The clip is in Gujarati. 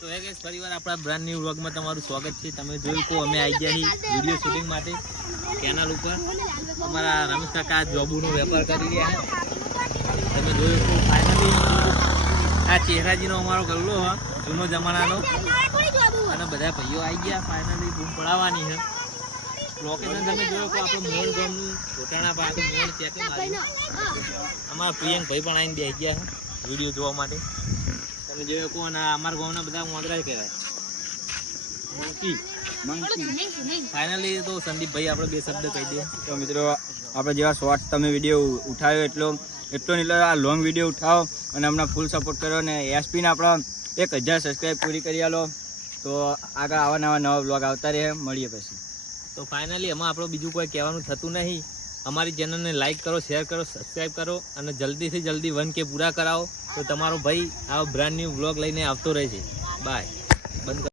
તો હે ગાઈસ ફરીવાર આપણા બ્રાન્ડ ન્યુ વ્લોગમાં તમારું સ્વાગત છે. તમે જોયું કે અમે આવી ગયા છીએ વિડિયો શૂટિંગ માટે કેનાલ ઉપર. અમારા રમેશ કાકા જોબુનો વેપાર કરી રહ્યા છે. તમે જોયું કે ફાઇનલી આ ચહેરાજીનો અમારો ગલ્લો હ જૂનો જમાનાનો અને બધા ભાઈઓ આવી ગયા. ફાઇનલી બૂમ પડાવવાની છે. લોકેશન તમે જોયો કે આપણું મોણ ગામનું ઘોટાણા પાસે મોણ ચેક માર્યું. અમારા પ્રિયંક ભાઈ પણ આવીને બેસી ગયા છે વિડીયો જોવા માટે. તમે જોયો કોણ અમારા ગામના બધા મોદરા કહેવાય મંકી. ફાઇનલી તો સંદીપભાઈ આપણે બે શબ્દ કહી દે. તો મિત્રો આપણે જેવા શોર્ટ તમે વિડીયો ઉઠાવ્યો એટલો ને આ લોંગ વિડીયો ઉઠાવો અને અમને ફૂલ સપોર્ટ કરો અને એસપીને આપણો 1000 સબસ્ક્રાઈબ પૂરી કરી આલો. તો આગળ આવા નવા બ્લોગ આવતા રહે. મળીએ પછી. તો ફાઇનલી એમાં આપણું બીજું કોઈ કહેવાનું થતું નહીં. અમારી ચેનલને લાઇક કરો, શેર કરો, સબસ્ક્રાઈબ કરો અને જલ્દીથી જલ્દી 1K પૂરા કરાવો. તો તમારો ભાઈ આ બ્રાન્ડ ન્યૂ વ્લોગ લઈને આવતો રહે છે. બાય. બંધ.